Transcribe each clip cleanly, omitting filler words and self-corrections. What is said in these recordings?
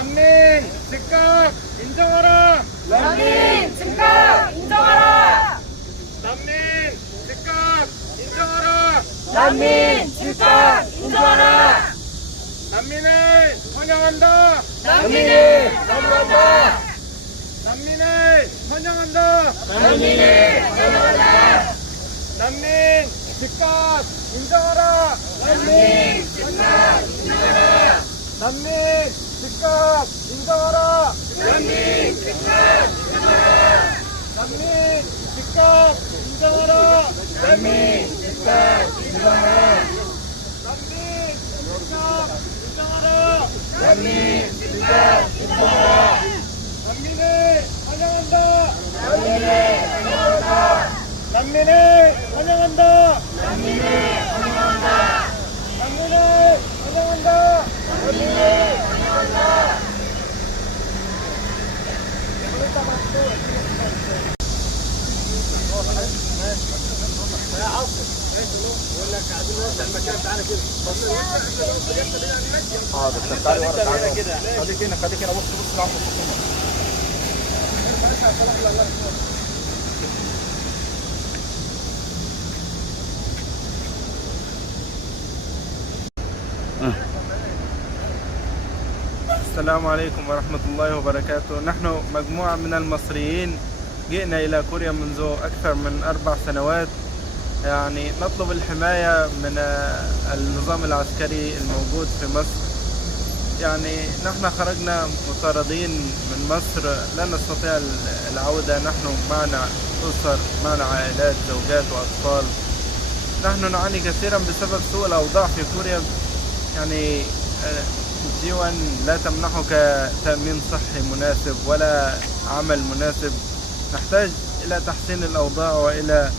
난민 즉각 인정하라. 난민 즉각 인정하라. 난민 즉각 인정하라. 난민 즉각 인정하라. 난민을 환영한다. 난민을 환영한다. 난민을 환영한다. 난민을 환영한다. 난민 즉각 인정하라. 난민 즉각 인정하라. 난민 즉각 인정하라. 난민 즉각 인정하라. 난민 즉각 인정하라. 난민 즉각 인정하라. 난민 즉각 인정하라. 난민 즉각 인정하라. 난민을 환영한다. 난민을 환영한다. 난민을 환영한다. 난민을 환영한다. 난민을 환영한다. 난민을 환영한다. السلام عليكم ورحمة الله وبركاته. نحن مجموعة من المصريين جئنا إلى كوريا منذ أكثر من 4 سنوات، يعني نطلب الحماية من النظام العسكري الموجود في مصر. يعني نحن خرجنا مطاردين من مصر، لا نستطيع العودة. نحن معنا أسر، معنا عائلات، زوجات وأطفال. نحن نعاني كثيرا بسبب سوء الأوضاع في كوريا. يعني الديوان لا منحك تأمين صحي مناسب ولا عمل مناسب. نحتاج إلى تحسين الأوضاع وإلى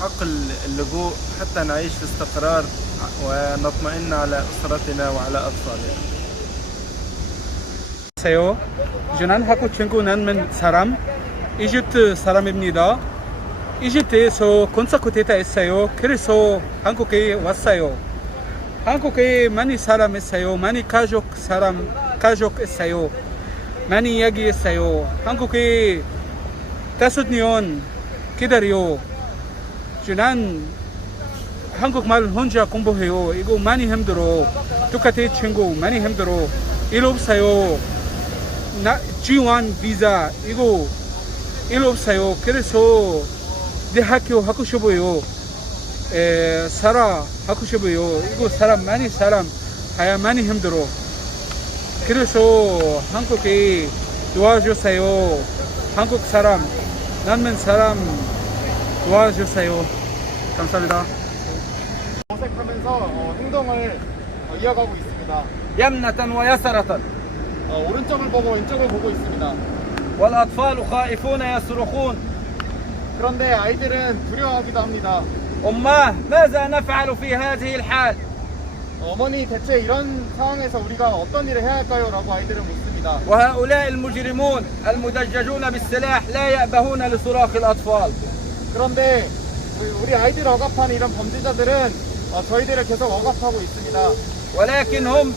حق اللجوء حتى نعيش في استقرار ونطمئن على أسرتنا وعلى أطفالنا. 안녕하세요. 저는 한국 친구 난민 사람, 이집트 사람입니다. 이집트에서 콘서트 했어요. 그래서 한국에 왔어요. 한국에 많이 사람 있어요. 많이 가족 있어요. 많이 이야기했어요. 한국에 5년 기다려. 저는 한국말 혼자 공부해요. 이거 많이 힘들어. 똑같은 친구 많이 힘들어. 일 없어요. 지원 비자 이거 일 없어요. 그래서 대학교 하고 싶어요. 살아 하고 싶어요. 이거 사람 많이 힘들어. 그래서 한국에 도와주세요. 한국 사람, 난민 사람 도와주세요. 감사합니다. 어색하면서 행동을 이어가고 있습니다. يمنة ويسرة 오른쪽을 보고 왼쪽을 보고 있습니다. والأطفال خائفون يصرخون. 그런데 아이들은 두려워하기도 합니다. أماه ماذا نفعل في هذه الحال؟ 어머니, 대체 이런 상황에서 우리가 어떤 일을 해야 할까요? 라고 아이들은 묻습니다. وهؤلاء المجرمون المدججون بالسلاح لا يأبهون لصراخ الأطفال. 그런데 우리 아이들 억압한 이런 범죄자들은 저희들을 계속 억압하고 있습니다. ولكن هم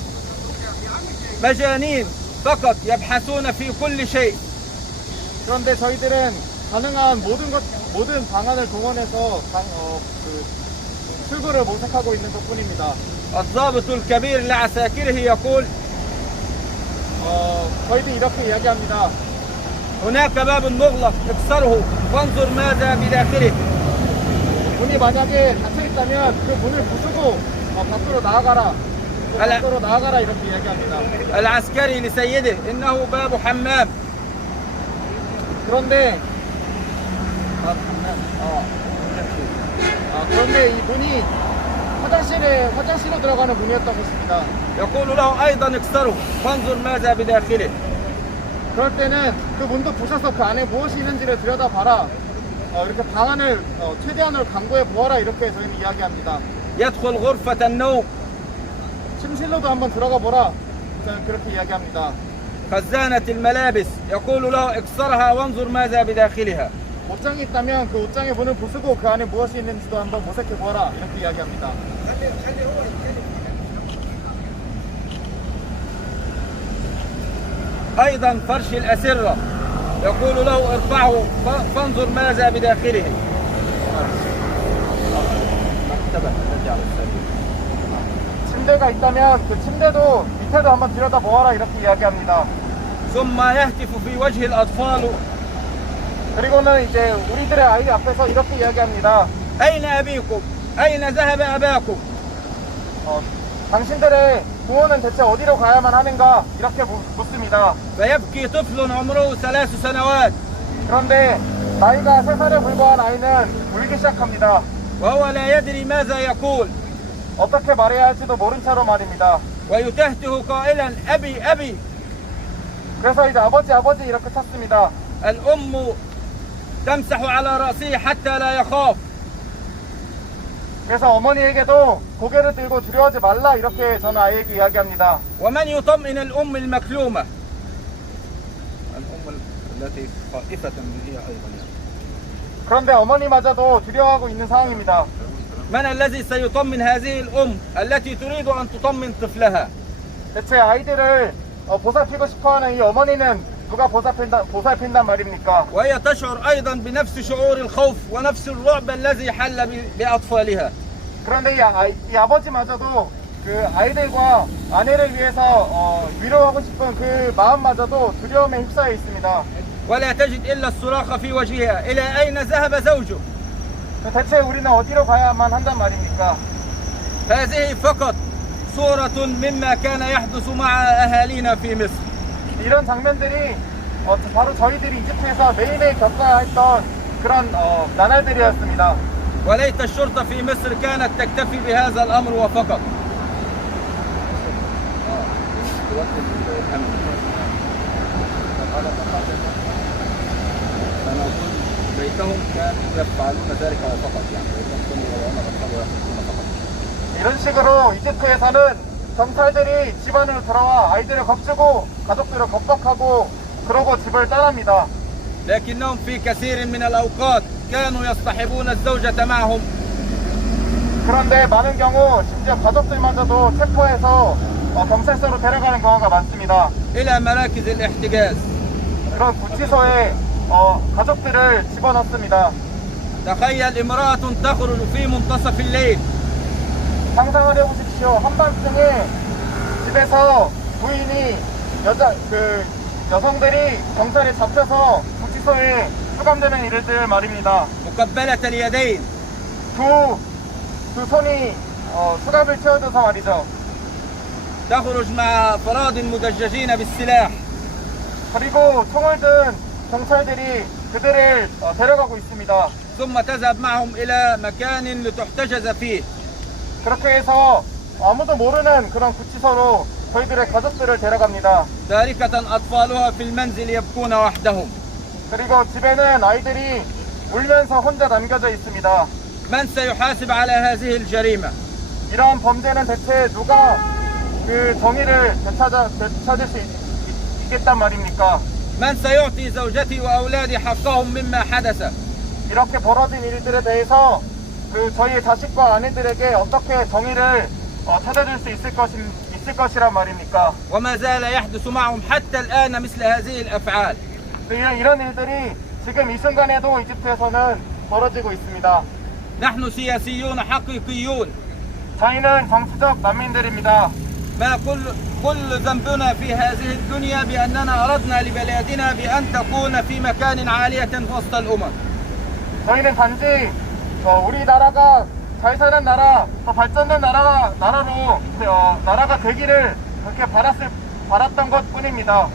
مجانين فقط يبحثون في كل شيء. 그런데 저희들은 가능한 모든 방안을 동원해서 출구를 모색하고 있는 것뿐입니다. الضابط الكبير لعساكره يقول 저희도 이렇게 이야기합니다. هناك باب مغلق اكسره وانظر ماذا بداخله. 문이 만약에 닫혀 있다면 그 문을 부수고 밖으로 나아가라. 밖으로 나아가라 이렇게 이야기합니다. العسكري لسيده إنه باب حمام. 그런데 그런데 이 문이 화장실로 들어가는 문이었다고 했습니다. يقول له أيضا اكسره وانظر ماذا بداخله. 그럴 때는 그 문도 부셔서 그 안에 무엇이 있는지를 들여다봐라. 이렇게 방안을 최대한으로 강구해 보아라 이렇게 저희는 이야기합니다. يدخل غرفة النوم. 침실로도 한번 들어가 보라. 저는 그렇게 이야기합니다. خزانة الملابس يقول له اكسرها وانظر ماذا بداخلها. 옷장이 있다면 그 옷장의 문을 부수고 그 안에 무엇이 있는지도 한번 모색해 보아라 이렇게 이야기합니다. أيضا فرش الأسرة، يقول له ارفعه فانظر ماذا بداخله. 침대가 있다면 그 침대도 밑에도 한번 들여다보아라 이렇게 이야기합니다. ثم يهتف في وجه الأطفال: 그리고는 이제 우리들의 아이 앞에서 이렇게 이야기합니다. أين أبيكم؟ أين ذهب أباكم؟ 당신들의 부모는 대체 어디로 가야만 하는가 이렇게 묻습니다. فيبكي طفل عمره 3 سنوات 그런데 나이가 3살에 불과한 아이는 울기 시작합니다. وهو لا يدري ماذا يقول، 어떻게 말해야 할지도 모른 채로 말입니다. ويتهته قائلا: أبي أبي. 그래서 이제 아버지 아버지 이렇게 찾습니다. الأم تمسح على رأسه حتى لا يخاف. 그래서 어머니에게도 고개를 들고 두려워하지 말라 이렇게 저는 아이에게 이야기합니다. ومن يطمئن الأم المكلومة؟ الأم التي خائفة هي أيضا. 그런데 어머니마저도 두려워하고 있는 상황입니다. من الذي سيطمئن هذه الأم التي تريد أن تطمئن طفلها؟ 대체 아이들을 보살피고 싶어하는 이 어머니는 누가 보살핀단 말입니까? وهي تشعر أيضا بنفس شعور الخوف ونفس الرعب الذي حل بأطفالها. 그런데 이 아버지마저도 그 아이들과 아내를 위해서 위로하고 싶은 그 마음마저도 두려움에 휩싸여 있습니다. ولا تجد إلا الصراخ في وجهها: إلى أين ذهب زوجك؟ 대체 우리는 어디로 가야만 한단 말입니까? هذه فقط صورة مما كان يحدث مع أهالينا في مصر. 이런 장면들이 바로 저희들이 이집트에서 매일매일 겪어야 했던 그런 나날들이었습니다. وليت الشرطة في مصر كانت تكتفي بهذا الأمر وفقط. بيتهم كانوا يفعلون ذلك وفقط، يعني بيتهم كانوا يضعون الأطفال ويخرجون فقط. 이런 식으로 이집트에서는 경찰들이 집안으로 들어와 아이들을 겁주고 가족들을 겁박하고 그러고 집을 떠납니다. لكنهم في كثير من الأوقات كانوا يصطحبون الزوجة معهم. 그런데 많은 경우 심지어 가족들마저도 체포해서 경찰서로 데려가는 경우가 많습니다. إلى مراكز الاحتجاز. 그런 구치소에 가족들을 집어넣습니다. تخيل امرأة تخرج في منتصف الليل 상상을 해보십시오. 한밤중에 집에서 부인이 여성들이 경찰에 잡혀서 구치소에 수감되는 일들 말입니다. مقبلة اليدين 두 손이 수갑을 채워줘서 말이죠. تخرج مع أفراد مدججين بالسلاح. 그리고 총을 든 경찰들이 그들을 데려가고 있습니다. ثم تذهب معهم إلى مكان لتحتجز فيه. 그렇게 해서 아무도 모르는 그런 구치소로 저희들의 가족들을 데려갑니다. تاركة أطفالها في المنزل يبكون وحدهم. 그리고 집에는 아이들이 울면서 혼자 남겨져 있습니다. من سيحاسب على هذه الجريمة؟ 이러한 범죄는 대체 누가 그 정의를 되찾을 수 있겠단 말입니까? من سيعطي زوجتي وأولادي حقهم مما حدث؟ 이렇게 벌어진 일들에 대해서 저희 자식과 아내들에게 어떻게 정의를 찾아줄 수 있을 것이란 말입니까? وما زال يحدث معهم حتى الآن مثل هذه الأفعال. 이런 일들이 지금 이 순간에도 이집트에서는 벌어지고 있습니다. نحن سياسيون حقيقيون. 저희는 정치적 난민들입니다. ما كل ذنبنا في هذه الدنيا بأننا أردنا لبلادنا بأن تكون في مكان عالية وسط الأمم. 저희는 단지 우리나라가 잘 사는 나라, 더 발전된 나라로 나라가 되기를 그렇게 바랐던 것 뿐입니다.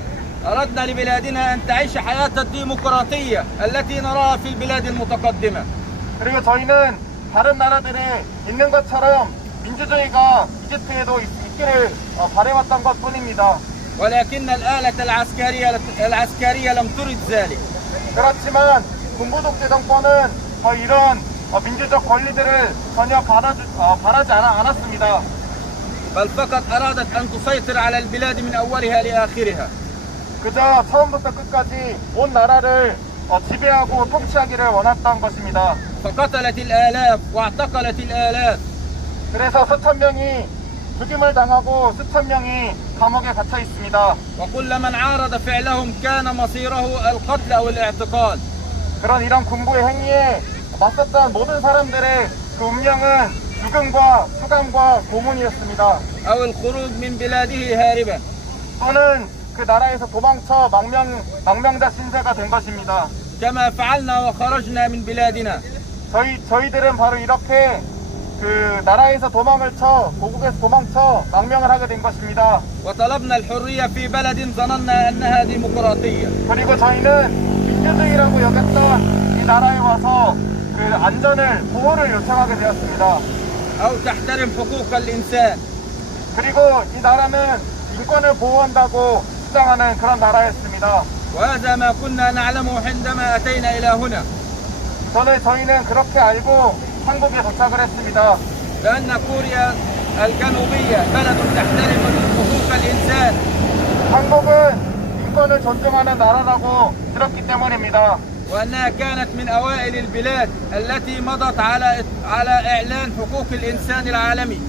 أردنا لبلادنا أن تعيش حياة الديمقراطية التي نراها في البلاد المتقدمة. 그리고 저희는 다른 나라들에 있는 것처럼 민주주의가 이집트에도 있기를 바래왔던 것 뿐입니다. ولكن الآلة العسكرية لم ترد ذلك. 그렇지만 군부독재 정권은 이런 민주적 권리들을 전혀 바라지 않았습니다. بل فقط أرادت أن تسيطر على البلاد من أولها لآخرها. 그저 처음부터 끝까지 온 나라를 지배하고 통치하기를 원했던 것입니다. فقتلت الآلاف واعتقلت الآلاف. 그래서 수천 명이 죽임을 당하고 수천 명이 감옥에 갇혀 있습니다. وكل من عارض فعلهم كان مصيره القتل أو الاعتقال. 그런 이런 군부의 행위에 맞섰던 모든 사람들의 그 운명은 죽음과 수감과 고문이었습니다. أو الخروج من بلاده هاربا. 또는 그 나라에서 도망쳐 망명자 신세가 된 것입니다. كما فعلنا وخرجنا من بلادنا. 저희들은 바로 이렇게 그 나라에서 도망을 쳐 고국에서 도망쳐 망명을 하게 된 것입니다. وطلبنا الحرية في بلد ظننا أنها ديمقراطية. 그리고 저희는 민주주의라고 여겼던 이 나라에 와서 그 안전을 보호를 요청하게 되었습니다. أو تحترم حقوق الإنسان. 그리고 이 나라는 인권을 보호한다고 주장하는 그런 나라였습니다. وهذا ما كنا نعلمه عندما أتينا إلى هنا. 저희는 그렇게 알고 한국에 도착을 했습니다. لأن كوريا الجنوبية بلد تحترم حقوق الإنسان. 한국은 인권을 존중하는 나라라고 들었기 때문입니다. وأنها كانت من أوائل البلاد التي مضت على إعلان حقوق الإنسان العالمي.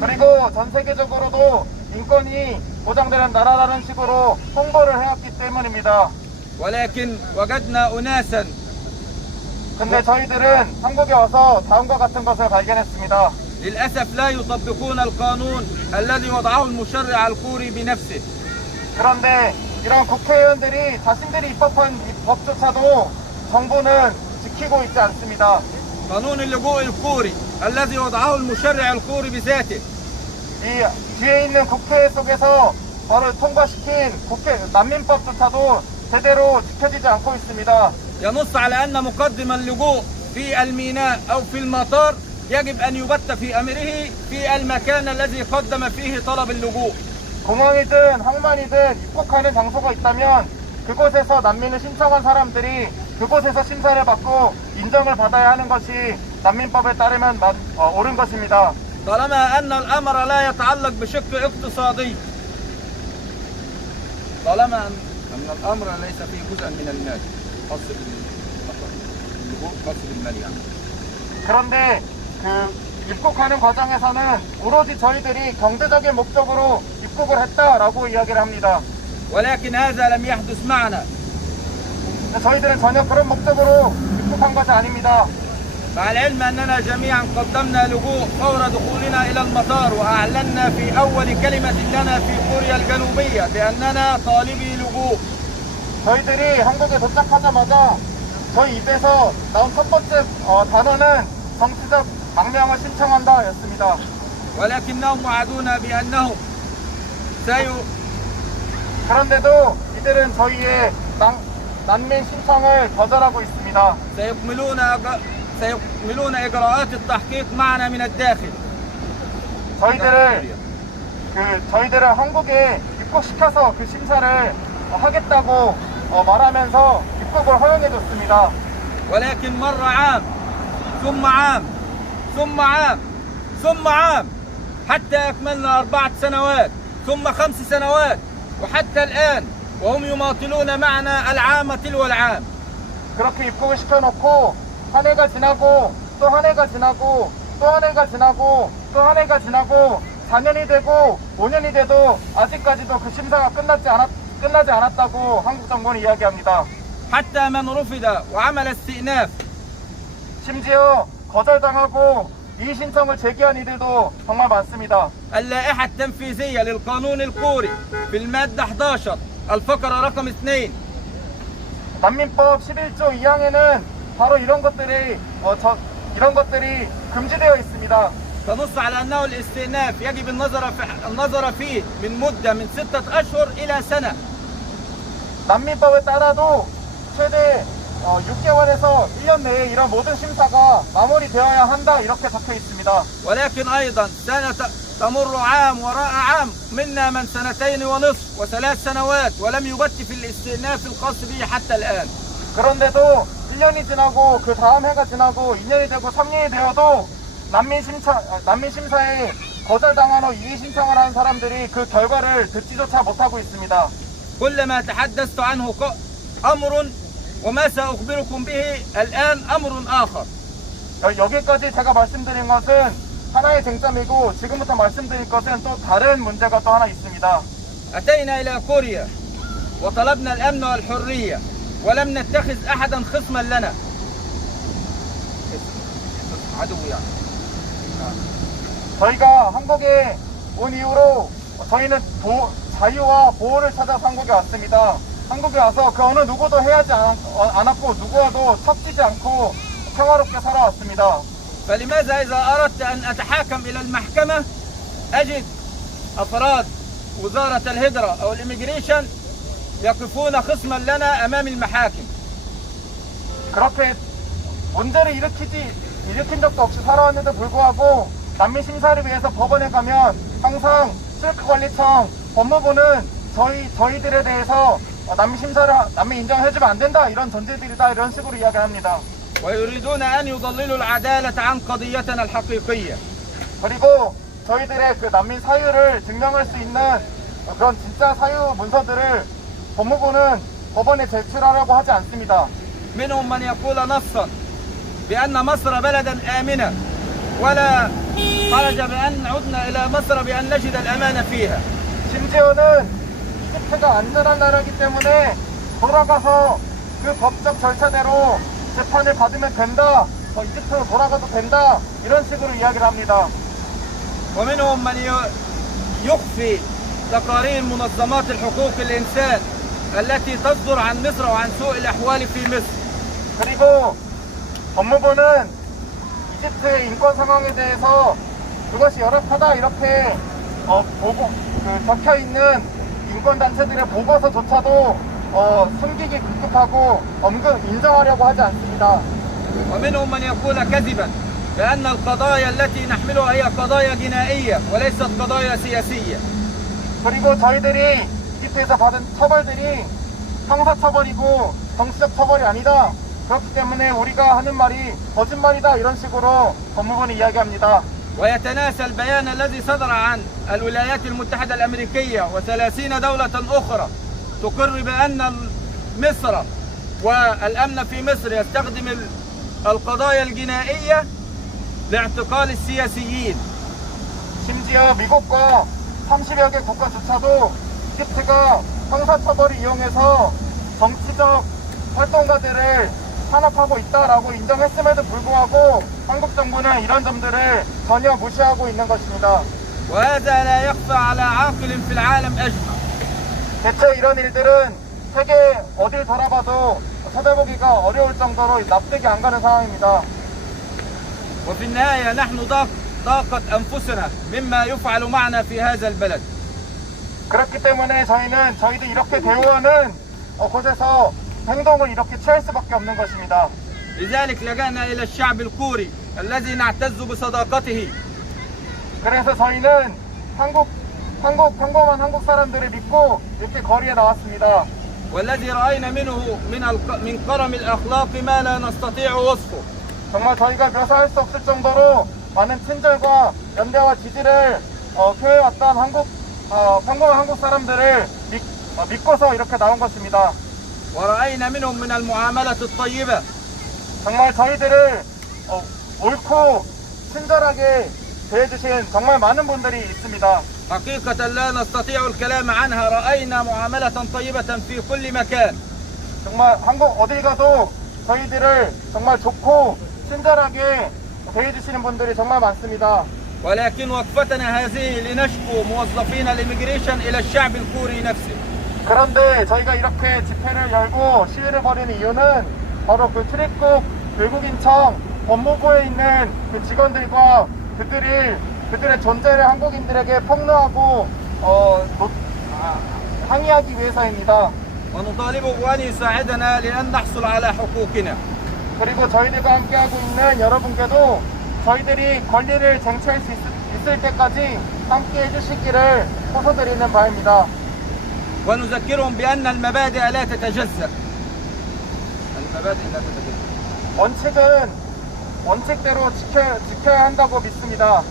그리고 전 세계적으로도 인권이 보장되는 나라라는 식으로 홍보를 해왔기 때문입니다. ولكن وجدنا أناسا 근데 저희들은 한국에 와서 다음과 같은 것을 발견했습니다. للأسف لا يطبقون القانون الذي وضعه المشرع الكوري بنفسه. 그런데 이런 국회의원들이 자신들이 입법한 이 법조차도 정부는 지키고 있지 않습니다. قانون اللجوء الكوري الذي وضعه المشرع الكوري بذاته. 이 뒤에 있는 국회 속에서 바로 통과시킨 난민법조차도 제대로 지켜지지 않고 있습니다. ينص على أن مقدم اللجوء في الميناء أو في المطار يجب أن يبت في أمره في المكان الذي قدم فيه طلب اللجوء. 공항이든 항만이든 입국하는 장소가 있다면 그곳에서 난민을 신청한 사람들이 그곳에서 심사를 받고 인정을 받아야 하는 것이 난민법에 따르면 옳은 것입니다. طالما أن الأمر لا يتعلق بشق اقتصادي. طالما أن الأمر ليس فيه جزء من المال خاص باللجوء خاص بالمال يعني. 그런데 그 입국하는 과정에서는 오로지 저희들이 경제적인 목적으로 입국을 했다라고 이야기를 합니다. ولكن هذا لم يحدث معنا. 저희들은 전혀 그런 목적으로 입국한 것이 아닙니다. مع العلم أننا جميعا قدمنا لجوء فور دخولنا إلى المطار وأعلنا في أول كلمة لنا في كوريا الجنوبية بأننا طالبي لجوء. 저희들이 한국에 도착하자마자 저희 입에서 나온 첫 번째 단어는 정치적 망명을 신청한다 였습니다. ولكنهم وعدونا بأنهم 그런데도 이들은 저희의 난민 신청을 거절하고 있습니다. سيكملون إجراءات التحقيق معنا من الداخل. 저희들을 한국에 입국시켜서 그 심사를 하겠다고 말하면서 입국을 허용해줬습니다. ولكن مر عام ثم عام ثم عام ثم عام حتى أكملنا 4 سنوات ثم 5 سنوات وحتى الآن وهم يماطلون معنا العام تلو العام. 그렇게 입국을 시켜놓고 한 해가 지나고 또 한 해가 지나고 또 한 해가 지나고 또 한 해가 지나고 4년이 되고 5년이 돼도 아직까지도 그 심사가 끝나지 않았다고 한국 정부는 이야기합니다. حتى من رفض وعمل استئناف. 심지어 거절당하고 이의 신청을 제기한 이들도 정말 많습니다. اللائحة التنفيذية للقانون الكوري في المادة 11 الفقرة رقم 2. 난민법 11조 2항에는 바로 이런 것들이 금지되어 있습니다. تنص على أنه الاستئناف يجب النظر فيه من مدة من 6 أشهر إلى سنة. 난민법에 따라도 최대 6개월에서 1년 내에 이런 모든 심사가 마무리되어야 한다 이렇게 적혀 있습니다. ولكن أيضا تمر عام وراء عام منا من 2.5 و3 سنوات ولم يبت في الاستئناف الخاص به حتى الآن. 그런데도 1년이 지나고 그 다음 해가 지나고 2년이 되고 3년이 되어도 난민 심사에 거절당한 후 이의 신청을 한 사람들이 그 결과를 듣지조차 못하고 있습니다. كل ما تحدثت عنه أمر وما سأخبركم به الآن أمر آخر. 여기까지 제가 말씀드린 것은 하나의 쟁점이고 지금부터 말씀드릴 것은 또 다른 문제가 또 하나 있습니다. أتينا إلى كوريا وطلبنا الأمن والحرية ولم نتخذ أحدا خصما لنا. عدو يعني. 저희가 한국에 온 이후로 저희는 자유와 보호를 찾아서 한국에 왔습니다. 한국에 와서 그 어느 누구도 해하지 않았고 누구와도 척지지 않고 평화롭게 살아왔습니다. فلماذا إذا أردت أن أتحاكم إلى المحكمة أجد أفراد وزارة الهجرة أو الإميجريشن يقفون خصما لنا أمام المحاكم. 그렇게 문제를 일으킨 적도 없이 살아왔는데 불구하고 난민 심사를 위해서 법원에 가면 항상 출입국관리청, 법무부는 저희들에 대해서 난민 인정해주면 안 된다 이런 전제들이다 이런 식으로 이야기합니다. ويريدون أن يضللوا العدالة عن قضيتنا الحقيقية. 그리고 저희들의 그 난민 사유를 증명할 수 있는 그런 진짜 사유 문서들을 법무부는 법원에 제출하라고 하지 않습니다. منهم من يقول نصا بأن مصر بلدا آمنة ولا خرج بأن عدنا إلى مصر بأن نجد الأمان فيها. 심지어는 이집트가 안전한 나라이기 때문에 돌아가서 그 법적 절차대로 재판을 받으면 된다, 이집트로 돌아가도 된다 이런 식으로 이야기를 합니다. ومنهم من يخفي تقارير منظمات الحقوق الإنسان التي تصدر عن مصر وعن سوء الأحوال في مصر. 그리고 법무부는 이집트의 인권 상황에 대해서 그것이 열악하다 이렇게 적혀 있는 인권 단체들의 보고서조차도 숨기기 급급하고 인정하려고 하지 않습니다. ومنهم من يقول كذبا بأن القضايا التي نحملها هي قضايا جنائية وليست قضايا سياسية. 그리고 저희들이 이집트에서 받은 처벌들이 형사처벌이고 정치적 처벌이 아니다. 그렇기 때문에 우리가 하는 말이 거짓말이다 이런 식으로 법무부는 이야기합니다. ويتناسى البيان الذي صدر عن الولايات المتحدة الأمريكية و30 دولة أخرى تقر بأن مصر والأمن في مصر يستخدم القضايا الجنائية لاعتقال السياسيين. 심지어 미국과 30여 개 국가조차도 이집트가 형사처벌을 이용해서 정치적 활동가들을 탄압하고 있다라고 인정했음에도 불구하고 한국 정부는 이런 점들을 전혀 무시하고 있는 것입니다. وهذا لا يخفى على عاقل في العالم أجمع. 대체 이런 일들은 세계 어딜 돌아봐도 찾아보기가 어려울 정도로 납득이 안 가는 상황입니다. وفي النهاية نحن ضاقت أنفسنا مما يفعل معنا في هذا البلد. 그렇기 때문에 저희도 이렇게 대우하는 곳에서 행동을 이렇게 취할 수밖에 없는 것입니다. لذلك لجأنا إلى الشعب الكوري الذي نعتز بصداقته. 그래서 저희는 평범한 한국 사람들을 믿고 이렇게 거리에 나왔습니다. والذي رأينا منه من كرم الأخلاق ما لا نستطيع وصفه. 정말 저희가 묘사할 수 없을 정도로 많은 친절과 연대와 지지를 표해왔던 평범한 한국 사람들을 믿고서 이렇게 나온 것입니다. ورأينا منهم من المعاملة الطيبة. 정말 저희들을 옳고 친절하게 대해주신 정말 많은 분들이 있습니다. حقيقة لا نستطيع الكلام عنها. رأينا معاملة طيبة في كل مكان. 정말 한국 어딜 가도 저희들을 정말 좋고 친절하게 대해주시는 분들이 정말 많습니다. ولكن وقفتنا هذه لنشكو موظفين الإميجريشن إلى الشعب الكوري نفسه. 그런데 저희가 이렇게 집회를 열고 시위를 벌이는 이유는 바로 그 출입국 외국인청 법무부에 있는 그 직원들과 그들의 존재를 한국인들에게 폭로하고 항의하기 위해서입니다. ونطالبه أن يساعدنا لأن نحصل على حقوقنا. 그리고 저희들과 함께하고 있는 여러분께도 저희들이 권리를 쟁취할 수 있을 때까지 함께 해주시기를 호소드리는 바입니다. ونذكرهم بأن المبادئ لا تتجزأ. المبادئ لا تتجزأ. 원칙대로 지켜야 한다고 믿습니다.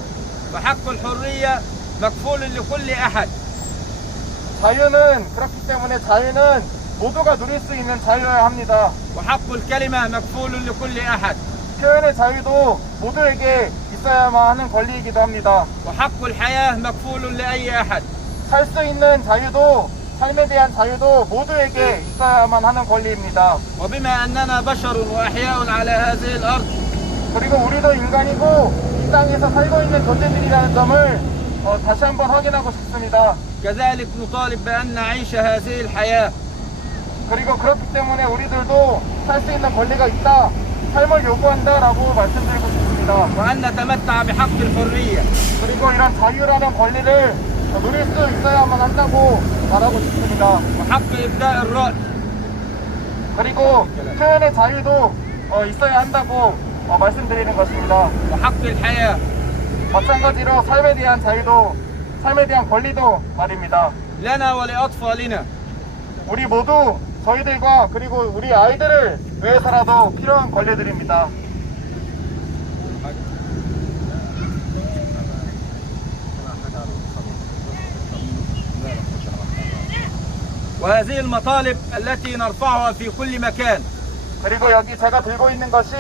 فحق الحرية مكفول لكل أحد. 자유는 그렇기 때문에 자유는 모두가 누릴 수 있는 자유여야 합니다. وحق الكلمة مكفول لكل أحد. 표현의 자유도 모두에게 있어야만 하는 권리이기도 합니다. وحق الحياة مكفول لأي أحد. 살 수 있는 자유도, 삶에 대한 자유도 모두에게 있어야만 하는 권리입니다. وبما أننا بشر وأحياء على هذه الأرض 그리고 우리도 인간이고 이 땅에서 살고 있는 존재들이라는 점을 다시 한번 확인하고 싶습니다. كذلك نطالب بأن نعيش هذه الحياة 그리고 그렇기 때문에 우리들도 살 수 있는 권리가 있다, 삶을 요구한다라고 말씀드리고 싶습니다. وأن نتمتع بحق الحرية 그리고 이런 자유라는 권리를 누릴 수 있어야만 한다고 말하고 싶습니다. وحق إبداء الرأي 그리고 표현의 자유도 있어야 한다고 말씀드리는 것입니다. وحق الحياة. 마찬가지로 삶에 대한 자유도, 삶에 대한 권리도 말입니다. لنا ولأطفالنا. 우리 모두 저희들과 그리고 우리 아이들을 위해서라도 필요한 권리들입니다. وهذه المطالب التي نرفعها في كل مكان 그리고 여기 제가 들고 있는 것이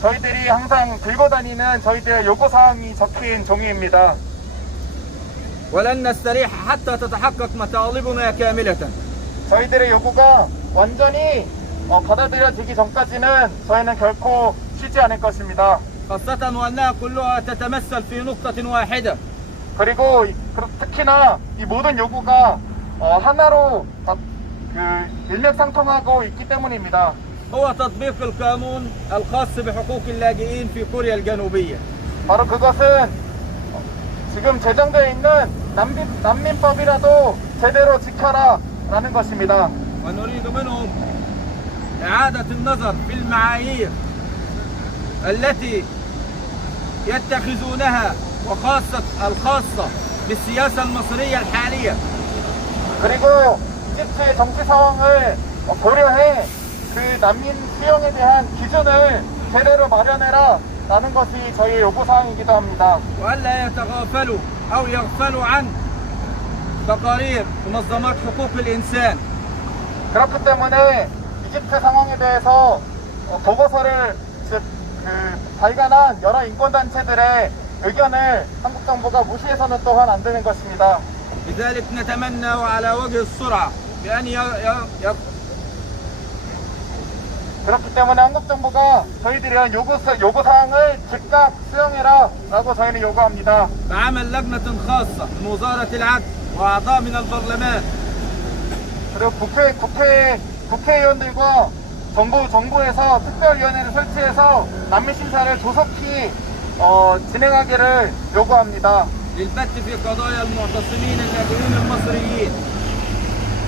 저희들이 항상 들고 다니는 저희들의 요구사항이 적힌 종이입니다. ولن نستريح حتى تتحقق مطالبنا كاملة. 저희들의 요구가 완전히 받아들여지기 전까지는 저희는 결코 쉬지 않을 것입니다. خاصة وأنها كلها تتمثل في نقطة واحدة. 그리고 특히나 이 모든 요구가 하나로 일맥상통하고 있기 때문입니다. هو تطبيق القانون الخاص بحقوق اللاجئين في كوريا الجنوبية. 바로 그것은 지금 제정되어 있는 난민법이라도 제대로 지켜라 라는 것입니다. ونريد منهم إعادة النظر في المعايير التي يتخذونها الخاصة بالسياسة المصرية الحالية. 그리고 이집트의 정치 상황을 고려해 그 난민 수용에 대한 기준을 제대로 마련해라 라는 것이 저희의 요구사항이기도 합니다. وألا يتغافلوا أو يغفلوا عن تقارير منظمات حقوق الإنسان. 그렇기 때문에 이집트 상황에 대해서 보고서를 발간한 여러 인권단체들의 의견을 한국 정부가 무시해서는 또한 안 되는 것입니다. لذلك نتمنى على وجه السرعة بأن 그렇기 때문에 한국 정부가 저희들의 요구사항을 즉각 수용해라 라고 저희는 요구합니다. بعمل لجنة خاصة من وزارة العدل وأعضاء من البرلمان. 그리고 국회의원들과 정부에서 특별위원회를 설치해서 난민 심사를 조속히 진행하기를 요구합니다. للبت في قضايا المعتصمين اللاجئين المصريين.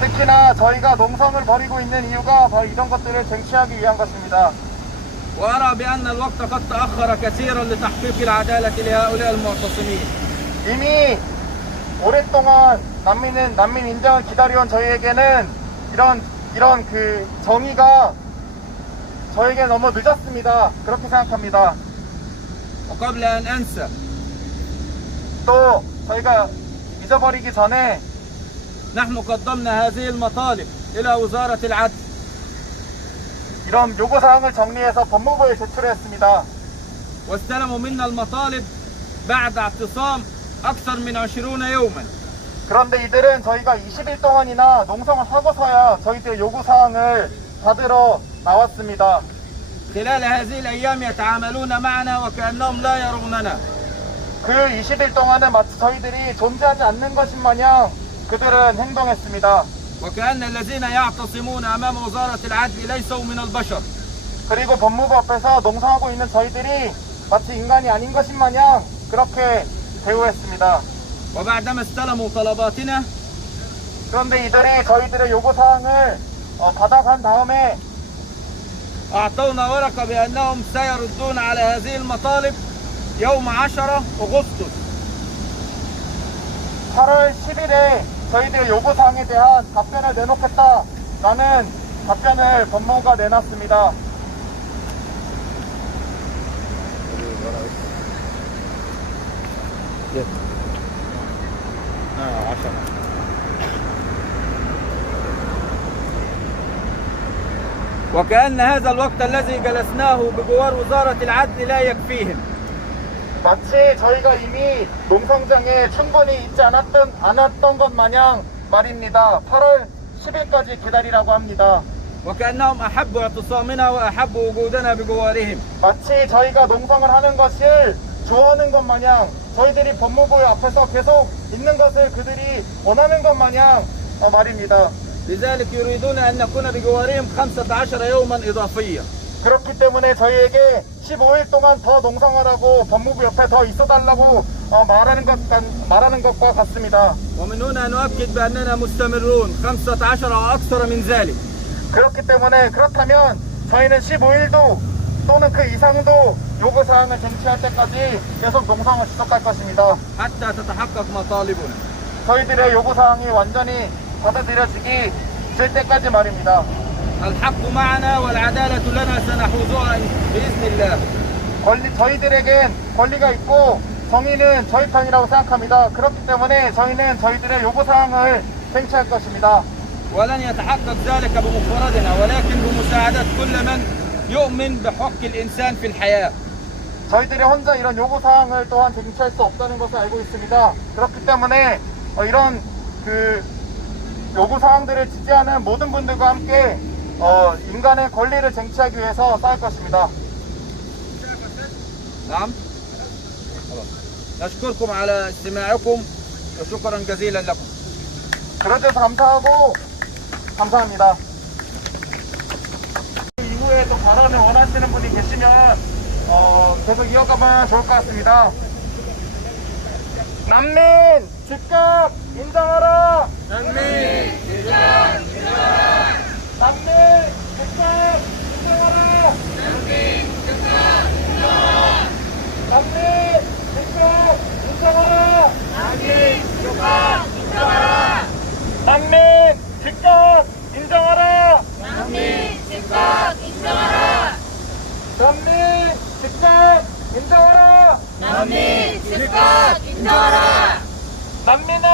특히나 저희가 농성을 벌이고 있는 이유가 바로 이런 것들을 쟁취하기 위한 것입니다. وأرى بأن الوقت قد تأخر كثيرا لتحقيق العدالة لهؤلاء المعتصمين. 이미 오랫동안 난민 인정을 기다려온 저희에게는 이런 그 정의가 저에게 너무 늦었습니다. 그렇게 생각합니다. وقبل أن أنسى 또 저희가 잊어버리기 전에 نحن قدمنا هذه المطالب إلى وزارة العدل. 이런 요구사항을 정리해서 법무부에 제출했습니다. واستلموا منا المطالب بعد اعتصام أكثر من 20 يوما. 그런데 이들은 저희가 20일 동안이나 농성을 하고서야 저희들의 요구사항을 받으러 나왔습니다. خلال هذه الأيام يتعاملون معنا وكأنهم لا يروننا. 그 20일 동안은 마치 저희들이 존재하지 않는 것인 마냥 그들은 행동했습니다. وكأن الذين يعتصمون أمام وزارة العدل ليسوا من البشر. 그리고 법무부 앞에서 농성하고 있는 저희들이 마치 인간이 아닌 것인 마냥 그렇게 대우했습니다. وبعدما استلموا طلباتنا 그런데 이들이 저희들의 요구사항을 받아간 다음에 أعطونا ورقة بأنهم سيردون على هذه المطالب يوم 10 أغسطس. 8월 10일에 저희들의 요구사항에 대한 답변을 내놓겠다라는 답변을 법무부가 내놨습니다. وكأن هذا الوقت الذي جلسناه بجوار وزارة العدل لا يكفيهم. 마치 저희가 이미 농성장에 충분히 있지 않았던 것 마냥 말입니다. 8월 10일까지 기다리라고 합니다. وكأنهم أحبوا اعتصامنا وأحبوا وجودنا بجوارهم. 마치 저희가 농성을 하는 것을 좋아하는 것 마냥 저희들이 법무부 앞에서 계속 있는 것을 그들이 원하는 것 마냥 말입니다. لذلك يريدون أن نكون بجوارهم 15 يوما إضافيا. 그렇기 때문에 저희에게 15일 동안 더 농성을 하고 법무부 옆에 더 있어달라고 말하는 것과 같습니다. ومن هنا نؤكد بأننا مستمرون 15 أو أكثر من ذلك. 그렇기 때문에 그렇다면 저희는 15일도 또는 그 이상도 요구사항을 쟁취할 때까지 계속 농성을 지속할 것입니다. حتى تتحقق مطالبنا. 저희들의 요구사항이 완전히 받아들여지기 될 때까지 말입니다. الحق معنا والعدالة لنا سنحوزها بإذن الله. 저희들에겐 권리가 있고 정의는 저희 편이라고 생각합니다. 그렇기 때문에 저희는 저희들의 요구사항을 쟁취할 것입니다. ولن يتحقق ذلك بمفردنا ولكن بمساعدة كل من يؤمن بحق الإنسان في الحياة. 저희들이 혼자 이런 요구사항을 또한 쟁취할 수 없다는 것을 알고 있습니다. 그렇기 때문에 이런 요구사항들을 지지하는 모든 분들과 함께 인간의 권리를 쟁취하기 위해서 싸울 것입니다. نعم. نشكركم على استماعكم وشكرا جزيلا لكم. 들어주셔서 감사하고 감사합니다. 이후에 또 발언을 원하시는 분이 계시면 계속 이어가면 좋을 것 같습니다. 난민 즉각 인정하라! 난민 즉각 인정하라! 난민 즉각 인정하라! 난민 즉각 인정하라! 난민 즉각 인정하라! 난민 즉각 인정하라! 난민 즉각 인정하라! 난민 즉각 인정하라! 난민 즉각 인정하라! 난민 즉각 인정하라! 난민을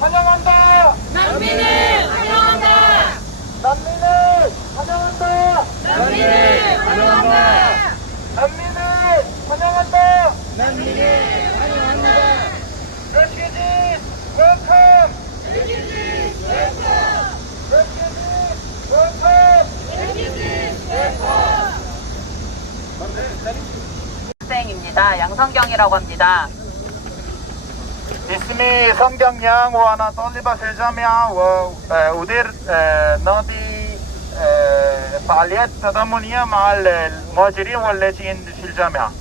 환영한다! 난민을 환영한다! 난민을 환영한다! 난민을 환영한다! 난민을 환영한다! 난민을 환영한다! Refugees, welcome! Refugees, welcome! Refugees, welcome! Refugees, welcome! 학생입니다. 양성경이라고 합니다. اسمي سنجم يانغ وأنا طالبة في الجامعة وأدير نادي فعاليات تضامنية مع المهاجرين واللاجئين في الجامعة.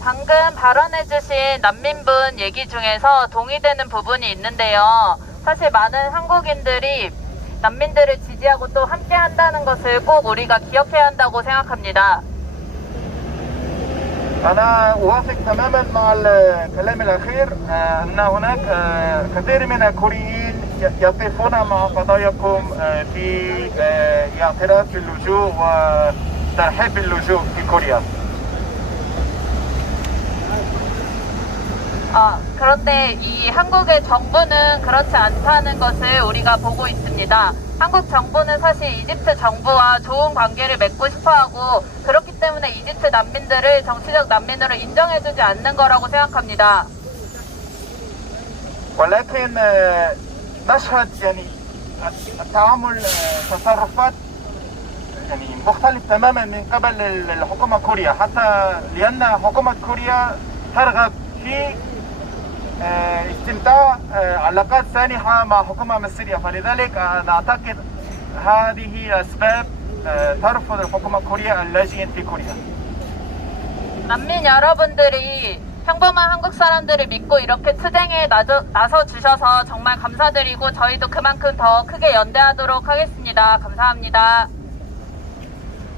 방금 발언해주신 난민분 얘기 중에서 동의되는 부분이 있는데요. 사실 많은 한국인들이 난민들을 지지하고 또 함께 한다는 것을 꼭 우리가 기억해야 한다고 생각합니다. أنا أوافق تماما مع الكلام الأخير أن هناك كثير من الكوريين يقفون مع قضاياكم في اعتراف باللجوء وترحيب باللجوء في كوريا. 그런데 이 한국의 정부는 그렇지 않다는 것을 우리가 보고 있습니다. 한국 정부는 사실 이집트 정부와 좋은 관계를 맺고 싶어하고 그렇기 때문에 이집트 난민들을 정치적 난민으로 인정해주지 않는 거라고 생각합니다. ولكن نشهد يعني التعامل تصرفات يعني مختلف تماما من قبل الحكومة الكورية حتى لأن حكومة كوريا ترغب في استمتاع علاقات سانحة مع حكومة مصرية فلذلك نعتقد هذه أسباب ترفض الحكومة الكورية اللاجئين في كوريا. 난민 여러분들이 평범한 한국 사람들을 믿고 이렇게 투쟁에 나서 주셔서 정말 감사드리고 저희도 그만큼 더 크게 연대하도록 하겠습니다. 감사합니다.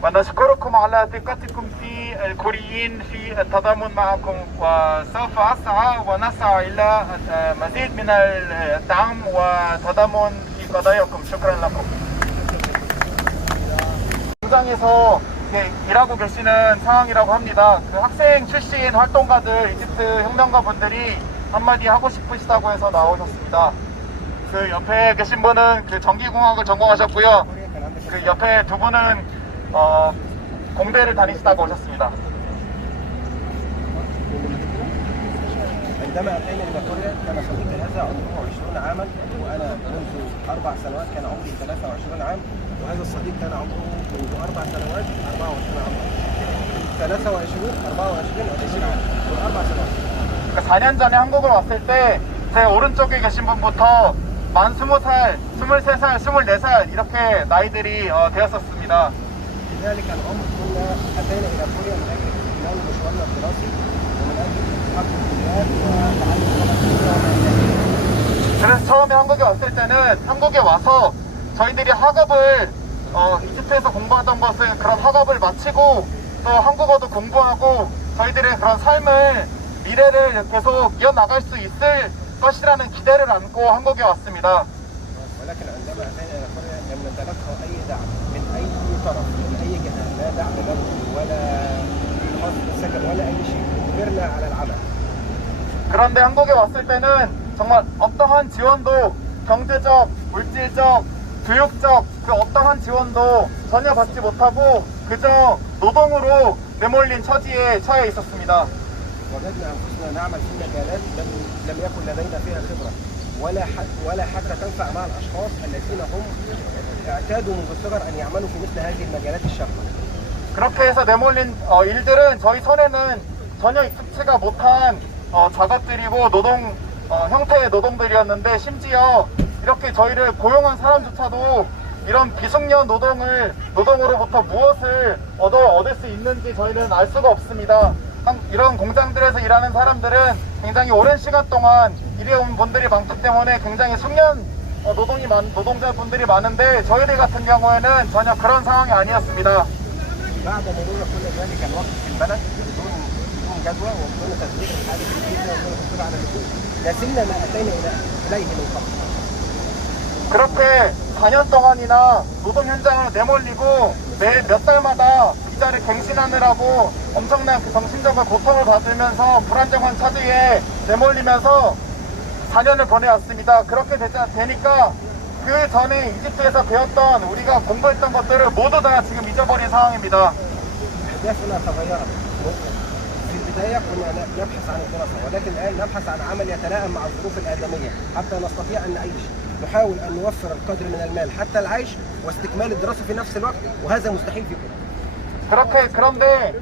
ونشكركم على ثقتكم في الكوريين في التضامن معكم وسوف أسعى ونسعى إلى مزيد من الدعم والتضامن في قضاياكم. شكرا لكم. 현장에서 일하고 계시는 상황이라고 합니다. 그 학생 출신 활동가들, 이집트 혁명가 분들이 한마디 하고 싶으시다고 해서 나오셨습니다. 그 옆에 계신 분은 그 전기공학을 전공하셨고요. 그 옆에 두 분은 공대를 다니시다가 오셨습니다. عندما أتينا إلى كوريا كان صديقي هذا عمره 20 عاما وأنا منذ 4 سنوات كان عمري 23 عام وهذا الصديق كان عمره منذ 4 سنوات 24 عاما 23 24 و20 عام من 4 سنوات. 그러니까 4년 전에 한국을 왔을 때 제 오른쪽에 계신 분부터 만 20살, 23살, 24살 이렇게 나이들이 되었었습니다. في ذلك العمر كنا أتينا إلى كوريا من أجل استكمال مشوارنا الدراسي ومن أجل تحقق الكليات وتعلم اللغة. 그래서 처음에 한국에 왔을 때는 한국에 와서 저희들이 학업을 이집트에서 공부하던 것을 그런 학업을 마치고 또 한국어도 공부하고 저희들의 그런 삶을 미래를 계속 이어나갈 수 있을 것이라는 기대를 안고 한국에 왔습니다. ولكن عندما أتينا إلى كوريا لم نتلقى أي دعم من أي طرف من أي جهة لا دعم مادي ولا خاص بالسكن ولا أي شيء أجبرنا على العمل. 그런데 한국에 왔을 때는 정말 어떠한 지원도 경제적, 물질적, 교육적 그 어떠한 지원도 전혀 받지 못하고 그저 노동으로 내몰린 처지에 처해 있었습니다. وجدنا أنفسنا نعمل في مجالات لم يكن لدينا فيها خبرة ولا حتى تنفع مع الأشخاص الذين هم اعتادوا منذ الصغر أن يعملوا في مثل هذه المجالات الشاقة. 그렇게 해서 내몰린 일들은 저희 손에는 전혀 익숙치가 못한 작업들이고 노동 형태의 노동들이었는데 심지어 이렇게 저희를 고용한 사람조차도 이런 비숙련 노동으로부터 무엇을 얻을 수 있는지 저희는 알 수가 없습니다. 이런 공장들에서 일하는 사람들은 굉장히 오랜 시간 동안 일해온 분들이 많기 때문에 굉장히 숙련 노동자분들이 많은데 저희들 같은 경우에는 전혀 그런 상황이 아니었습니다. بعد مرور كل ذلك الوقت في البلد بدون جدوى وبدون تدبير الحالي في الجيزة وبدون الحصول على الحقوق لازلنا ما أتينا إليه من قبل. 그렇게 4년 동안이나 노동 현장으로 내몰리고 매 몇 달마다 비자를 갱신하느라고 엄청난 그 정신적인 고통을 받으면서 불안정한 처지에 내몰리면서 4년을 보내왔습니다. 그렇게 되니까 그 전에 이집트에서 배웠던 우리가 공부했던 것들을 모두 다 지금 잊어버린 상황입니다. أهدافنا تغيرت. في البداية كنا نبحث عن الدراسة ولكن الآن نبحث عن عمل يتلائم مع الظروف الآدمية حتى نستطيع أن نعيش. نحاول أن نوفر القدر من المال حتى العيش واستكمال الدراسة في نفس الوقت وهذا مستحيل في كوريا. 그런데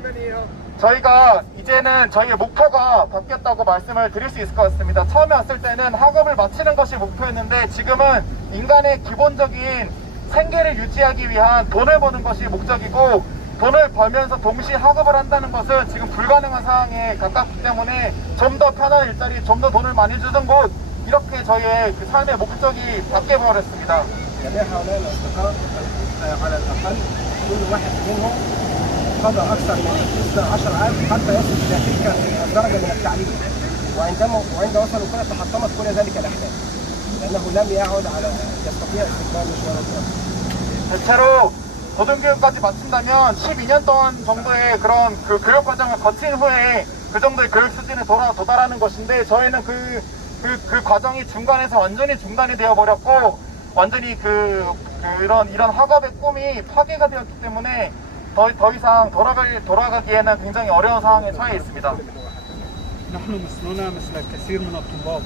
저희가 이제는 저희의 목표가 바뀌었다고 말씀을 드릴 수 있을 것 같습니다. 처음에 왔을 때는 학업을 마치는 것이 목표였는데 지금은 인간의 기본적인 생계를 유지하기 위한 돈을 버는 것이 목적이고 돈을 벌면서 동시에 학업을 한다는 것은 지금 불가능한 상황에 가깝기 때문에 좀 더 편한 일자리, 좀 더 돈을 많이 주는 곳 이렇게 저희의 그 삶의 목적이 바뀌어버렸습니다. جميع هؤلاء الأصدقاء على الأقل كل واحد منهم قضى أكثر من 12 عام حتى يصل إلى تلك الدرجة من التعليم وعند وصلوا كوريا تحطمت كل ذلك الأحلام لأنه لم يعد يستطيع استكمال مشوار الدراسة. 대체로 고등교육까지 마친다면 12년 동안 정도의 그런 그 교육 과정을 거친 후에 그 정도의 교육 수준에 도달하는 것인데 저희는 그 과정이 중간에서 완전히 중단이 되어 버렸고 완전히 이런 학업의 꿈이 파괴가 되었기 때문에 더 이상 돌아가기에는 굉장히 어려운 상황에 처해 있습니다. نحن مثلنا مثل الكثير من الطلاب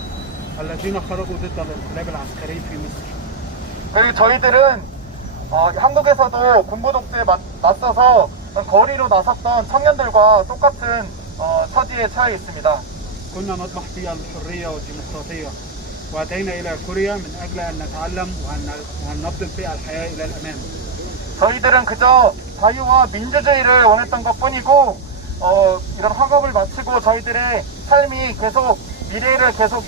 الذين خرجوا ضد الانقلاب العسكري في مصر. 그리고 저희들은 한국에서도 군부 독재에 맞서서 거리로 나섰던 청년들과 똑같은 처지에 처해 있습니다. كنا نطمح في الحرية والديمقراطية وأتينا إلى كوريا من أجل أن نتعلم وأن نبذل فيها الحياة إلى الأمام. 저희들은 그저 자유와 민주주의를 원했던 것뿐이고 이런 학업을 마치고 저희들의 삶이 계속 미래를 계속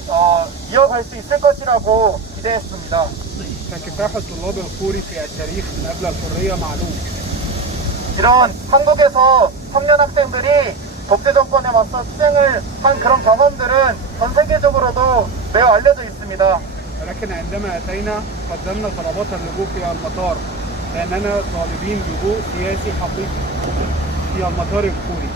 이어갈 수 있을 것이라고 기대했습니다. فكفاح الطلاب الكوري في التاريخ من أجل الحرية معلوم. 이런 한국에서 청년 학생들이 독재 정권에 맞서 투쟁을 한 그런 경험들은 전 세계적으로도 매우 알려져 있습니다. ولكن عندما أتينا قدمنا طلبات اللجوء في المطار لأننا طالبين لجوء سياسي حقيقي في المطار الكوري.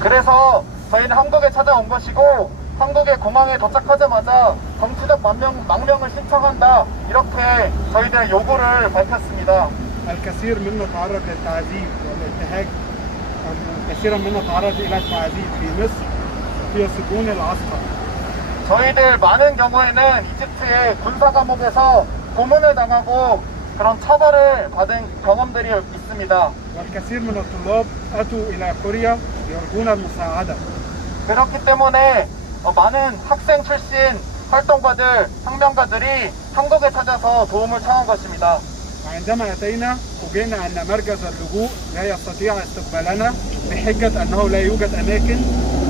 그래서 저희는 한국에 찾아온 것이고 한국의 공항에 도착하자마자 정치적 망명을 신청한다 이렇게 저희들의 요구를 밝혔습니다. الكثير منا تعرض للتعذيب والانتهاك. كثيرا منا تعرض إلى التعذيب في مصر في سجون العسكر. 저희들 많은 경우에는 이집트의 군사 감옥에서 고문을 당하고 그런 처벌을 받은 경험들이 있습니다. والكثير من الطلاب أتوا إلى كوريا يرجون المساعدة. 그렇기 때문에 많은 학생 출신 활동가들, 혁명가들이 한국에 찾아서 도움을 청한 것입니다. وعندما أتينا فوجئنا أن مركز اللجوء لا يستطيع استقبالنا بحجة أنه لا يوجد أماكن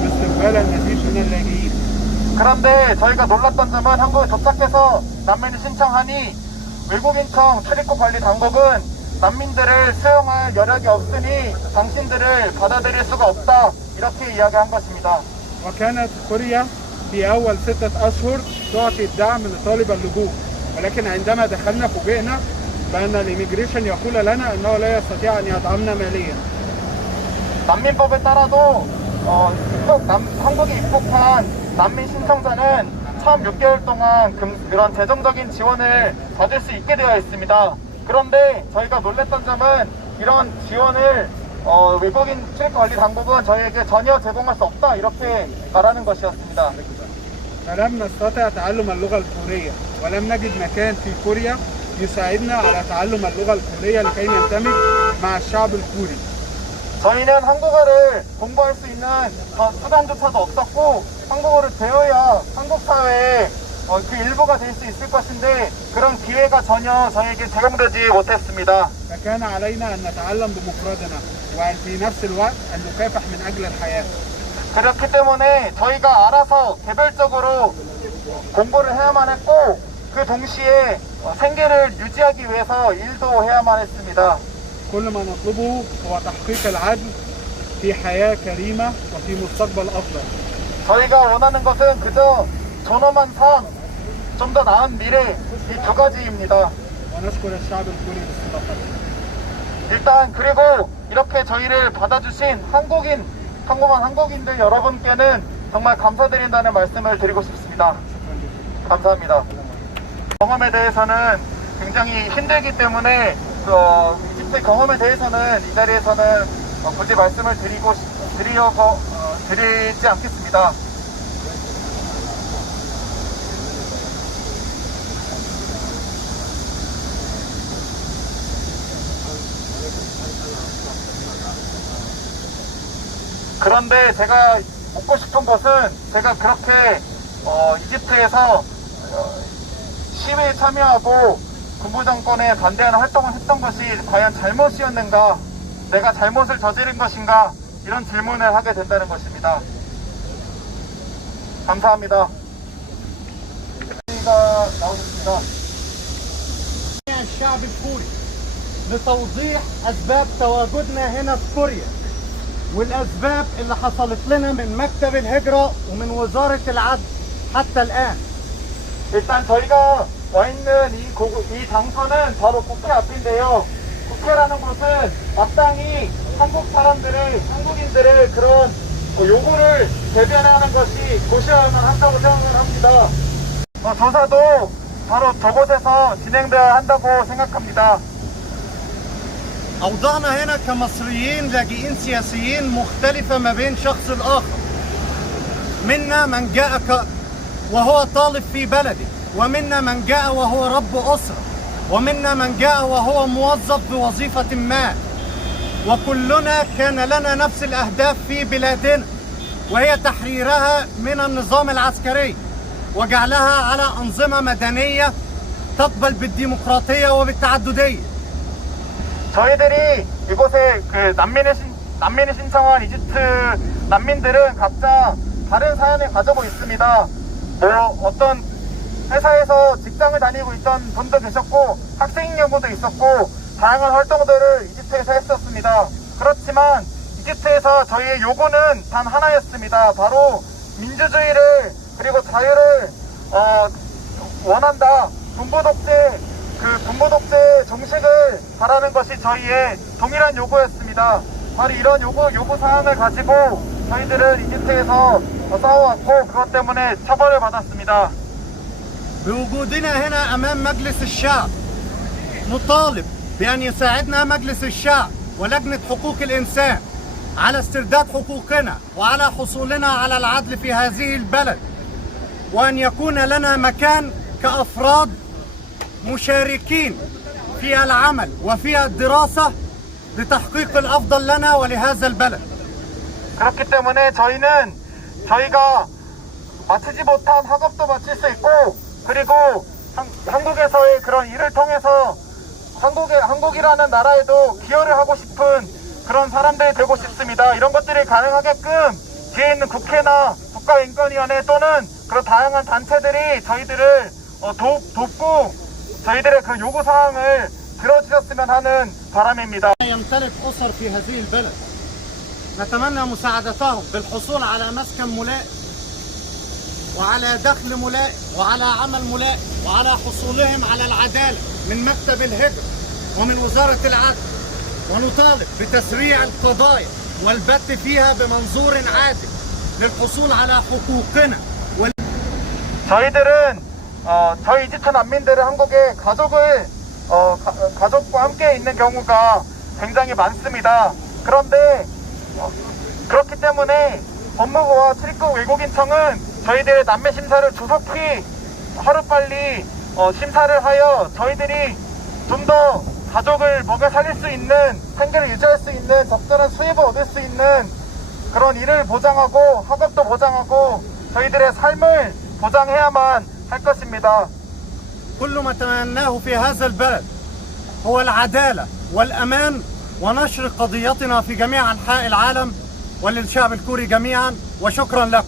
لاستقبال المزيد من اللاجئين. 그런데 저희가 놀랐던 점은 한국에 도착해서 난민을 신청하니 외국인청 출입국 관리 당국은 난민들을 수용할 여력이 없으니 당신들을 받아들일 수가 없다 이렇게 이야기한 것입니다. وكانت كوريا في أول 6 أشهر تعطي الدعم لطالب اللجوء، ولكن عندما دخلنا فوجئنا بأن الإيميجريشن يقول لنا أنه لا يستطيع أن يدعمنا ماليا. 난민법에 따라도 한국에 입국한 난민 신청자는 처음 6개월 동안 그런 재정적인 지원을 받을 수 있게 되어 있습니다. 그런데 저희가 놀랐던 점은 이런 지원을 외국인 출입관리 당국은 저희에게 전혀 제공할 수 없다 이렇게 말하는 것이었습니다. فلم نستطع تعلم اللغة الكورية ولم نجد مكان في كوريا يساعدنا على تعلم اللغة الكورية لكي نندمج مع الشعب الكوري. 저희는 한국어를 공부할 수 있는 수단조차도 없었고 한국어를 배워야 한국 사회의 그 일부가 될 수 있을 것인데 그런 기회가 전혀 저희에게 제공되지 못했습니다. فكان علينا أن نتعلم بمفردنا وفي نفس الوقت أن نكافح من أجل الحياة. 그렇기 때문에 저희가 알아서 개별적으로 공부를 해야만 했고 그 동시에 생계를 유지하기 위해서 일도 해야만 했습니다. كل ما نطلبه هو تحقيق العدل في حياة كريمة وفي مستقبل أفضل. 저희가 원하는 것은 그저 존엄한 삶, 좀 더 나은 미래 이 두 가지입니다. ونشكر الشعب الكوري باستضافتنا. 일단 그리고 이렇게 저희를 받아주신 평범한 한국인들 여러분께는 정말 감사드린다는 말씀을 드리고 싶습니다. 감사합니다. 경험에 대해서는 굉장히 힘들기 때문에 이집트 경험에 대해서는 이 자리에서는 굳이 말씀을 드리지 않겠습니다. 그런데 제가 묻고 싶은 것은 제가 그렇게 이집트에서 시위에 참여하고 군부 정권에 반대하는 활동을 했던 것이 과연 잘못이었는가, 내가 잘못을 저지른 것인가 이런 질문을 하게 된다는 것입니다. 감사합니다. 가 나오셨습니다. الشعب الكوري لتوضيح أسباب تواجدنا هنا في كوريا والأسباب اللي حصلت لنا من مكتب الهجرة ومن وزارة العدل حتى الآن. 일단 저희가 와 있는 이 장소는 바로 국회 앞인데요. 국회라는 곳은 마땅히 한국인들의 그런 요구를 대변하는 것이 도시화만 한다고 생각을 합니다. 조사도 바로 저곳에서 진행되어야 한다고 생각합니다. أوضاعنا هنا كمصريين لاجئين سياسيين مختلفة ما بين شخص الآخر. منا من جاء وهو طالب في بلده، ومنا من جاء وهو رب أسرة، ومنا من جاء وهو موظف بوظيفة ما، وكلنا كان لنا نفس الأهداف في بلادنا وهي تحريرها من النظام العسكري وجعلها على أنظمة مدنية تقبل بالديمقراطية وبالتعددية. 저희들이 이곳에 난민을 신청한 이집트 난민들은 각자 다른 사연을 가지고 있습니다. 어떤 회사에서 직장을 다니고 있던 분도 계셨고 학생인 경우도 있었고 다양한 활동들을 이집트에서 했었습니다. 그렇지만 이집트에서 저희의 요구는 단 하나였습니다. 바로 민주주의를 그리고 자유를 원한다. 군부독재 정식을 바라는 것이 저희의 동일한 요구였습니다. 바로 이런 요구 사항을 가지고 저희들은 이집트에서 싸워왔고 그것 때문에 처벌을 받았습니다. بوجودنا هنا أمام مجلس الشعب نطالب بأن يساعدنا مجلس الشعب ولجنة حقوق الإنسان على استرداد حقوقنا وعلى حصولنا على العدل في هذه البلد، وأن يكون لنا مكان كأفراد مشاركين في العمل وفي الدراسة لتحقيق الأفضل لنا ولهذا البلد. 그렇기 때문에 저희가 마치지 못한 학업도 마칠 수 있고, 그리고 한국에서의 그런 일을 통해서 한국이라는 나라에도 기여를 하고 싶은 그런 사람들이 되고 싶습니다. 이런 것들이 가능하게끔 뒤에 있는 국회나 국가인권위원회 또는 그런 다양한 단체들이 저희들을 돕고 저희들의 그 요구사항을 들어주셨으면 하는 바람입니다. يمتلك أسر في هذه البلد، نتمنى مساعدتهم بالحصول على مسكن ملائم وعلى دخل ملائم وعلى عمل ملائم وعلى حصولهم على العدالة من مكتب الهجرة ومن وزارة العدل، ونطالب بتسريع القضايا والبت فيها بمنظور عادل للحصول على حقوقنا. 저희들은 저희 이집트 난민들은 한국에 가족과 함께 있는 경우가 굉장히 많습니다. 그런데 그렇기 때문에 법무부와 출입국 외국인청은 저희들의 난매 심사를 조속히 하루빨리 심사를 하여 저희들이 좀 더 가족을 먹여 살릴 수 있는, 생계를 유지할 수 있는 적절한 수입을 얻을 수 있는 그런 일을 보장하고 학업도 보장하고 저희들의 삶을 보장해야만 할 것입니다. كل ما تمناه في هذا البلد هو العدالة والأمان ونشر قضيتنا في جميع أنحاء العالم وللشعب الكوري جميعا. وشكرا لكم.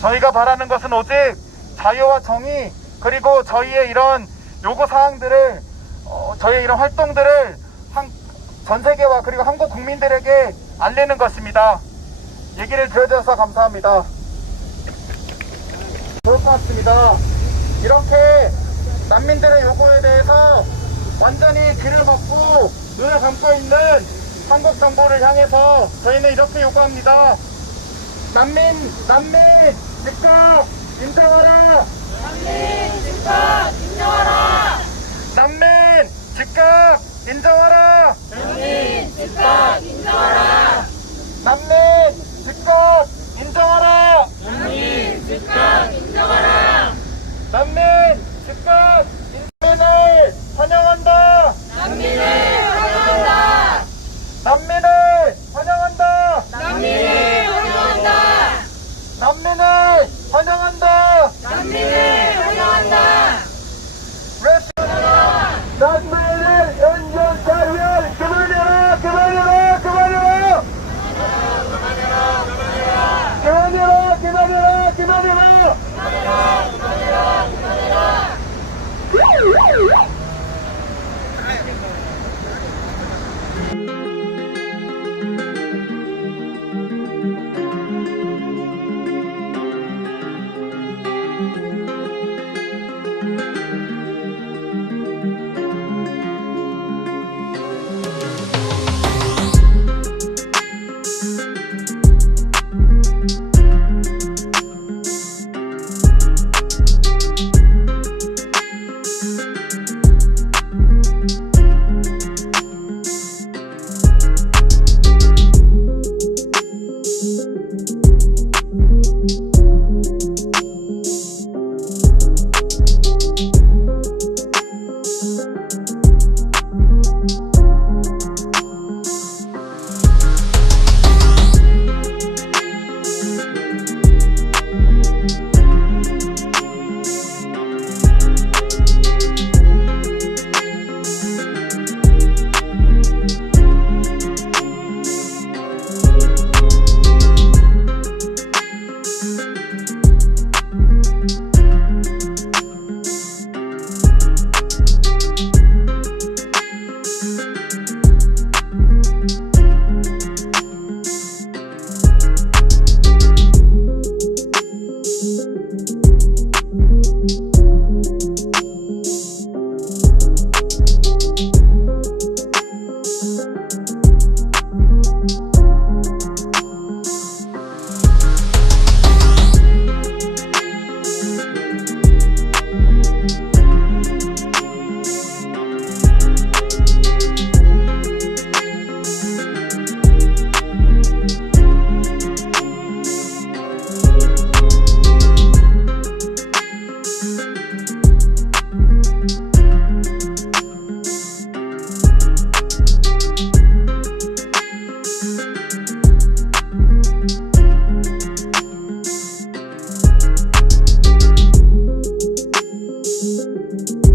저희가 바라는 것은 오직 자유와 정의, 그리고 저희의 이런 요구사항들을 저희의 이런 활동들을 전 세계와 그리고 한국 국민들에게 알리는 것입니다. 얘기를 들어주셔서 감사합니다. 좋을 것 같습니다. 이렇게 난민들의 요구에 대해서 완전히 귀를 막고 눈을 감고 있는 한국 정부를 향해서 저희는 이렇게 요구합니다. 난민 즉각 인정하라. 난민 즉각 인정하라. 난민 즉각 인정하라. 난민 즉각 인정하라. 난민 즉각 인정하라. 난민 즉각 인정하라. 난민 즉각 난민을 환영한다. 난민을 환영한다. 난민을 환영한다. 난민을 환영한다. 난민을 환영한다. 난민을 환영한다. 난민을 연결하면 그만해라. 그만해라. 그만해라. 그만해라. 그만해라. 그만해라. Thank you.